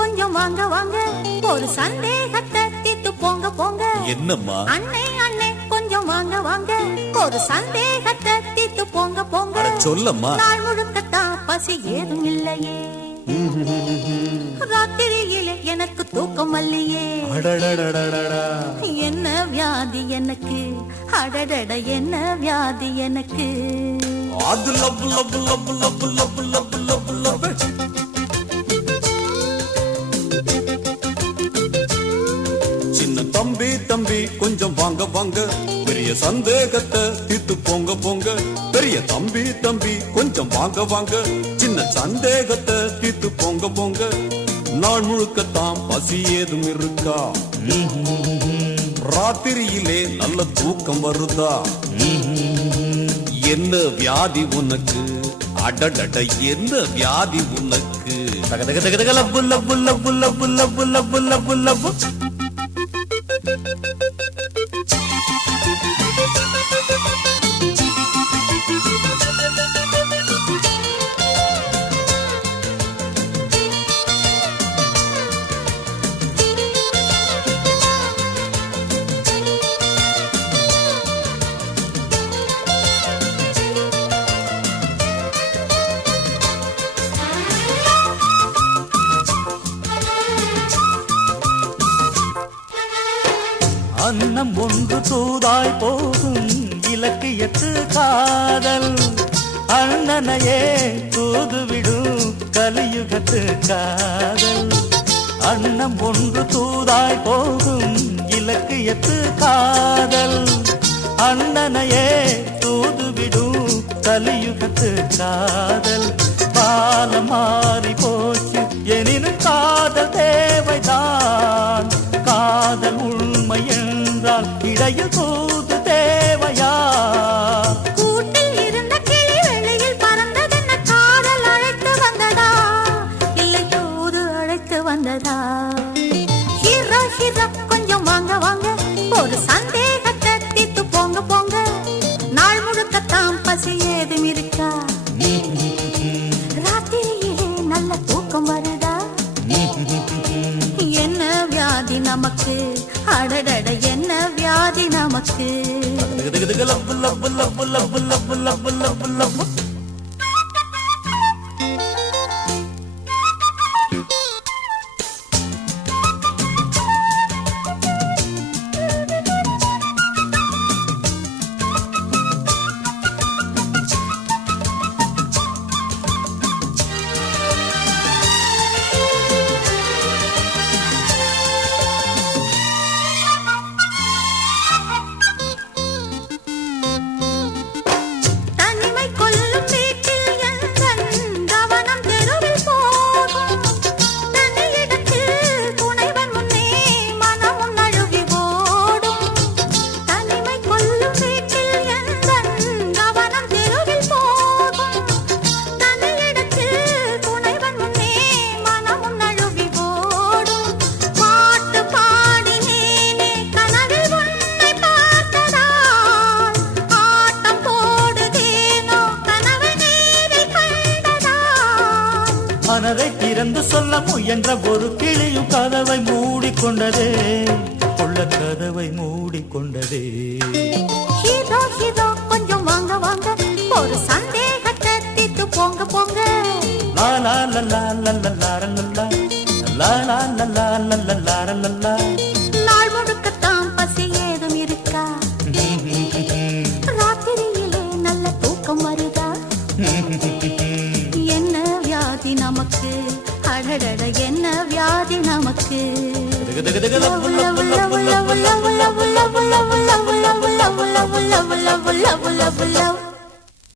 கொஞ்சம் வாங்க வாங்க, ஒரு சந்தேகத்தை தீர்த்து போங்க போங்க. என்னம்மா? அண்ணே அண்ணே கொஞ்சம் வாங்க வாங்க, ஒரு சந்தேகத்தை தீர்த்து போங்க போங்க. சொல்லம்மா. நாள் முழுக்கத்தான் பசி ஏதும் இல்லையே, ராத்திரியிலே எனக்கு தூக்கம் அல்லையே. என்ன வியாதி எனக்கு, அடடட என்ன வியாதி எனக்கு. அது love love love love love love love love. சின்ன தம்பி தம்பி கொஞ்சம் வாங்க வாங்க, பெரிய சந்தேகத்தை தீர்த்து போங்க போங்க. பெரிய தம்பி தம்பி கொஞ்சம் வாங்க வாங்க, சின்ன சந்தேகத்தை தீர்த்து போங்க போங்க. நாள் முழுக்கத்தான் பசி ஏதும் இருக்கா, ராத்திரியிலே நல்ல தூக்கம் வருதா? என்ன வியாதி உனக்கு, அடடட என்ன வியாதி உனக்கு? தக தக தக லப்பு லப்பு லப்பு லப்பு லப்பு லப்பு லப்பு லப்பு. அன்னம் ஒன்று தூதாய் போகும் இலக்கியத்து காதல், அண்ணனையே தூதுவிடும் கலியுகத்து காதல். அன்னம் ஒன்று தூதாய் போகும் இலக்கியத்து காதல், அண்ணனையே தூதுவிடும் கலியுகத்து காதல். காலம் மாறி போச்சு எனினும் காதல் தேவைதான், காதல் உண்மை என்றால் இடையில் தூது தேவையா? கூட்டில் இருந்த கிளி வெளியில் பறந்ததென்ன, காதல் அழைத்து வந்ததா இல்லை தூது அழைத்து வந்ததா? ஹீரோ ஹீரோ கொஞ்சம் வாங்க வாங்க, ஒரு சந்தேகத்தை தீர்த்து போங்க போங்க. நாள் முழுக்கத்தான் பசி ஏதும் இருக்கா, ராத்திரியிலே நல்ல தூக்கம் வருதா? என்ன வியாதி நமக்கு, அடடட என்ன வியாதி நமக்கு. லப்பு லப்பு லப்பு லப்பு லப்பு லப்பு லப்பு லப்பு. மனதை திறந்து சொல்ல முயன்ற ஒரு கிளியும் கதவை மூடிக்கொண்டதே, உள்ள கதவை மூடிக்கொண்டதே. ஹீரோ ஹீரோ கொஞ்சம் வாங்க வாங்க, ஒரு சந்தேகத்தை தீர்த்து போங்க போங்க. லா லா லா லா லா லா லா லா லா லா லா லா. நாள் முழுக்கத்தான் பசி ஏதும் இருக்கா, ராத்திரியிலே நல்ல தூக்கம் வருதா? என்ன வியாதி நமக்கு, அடடட என்ன வியாதி நமக்கு. Love love love love love love love love love love love love love love love love love.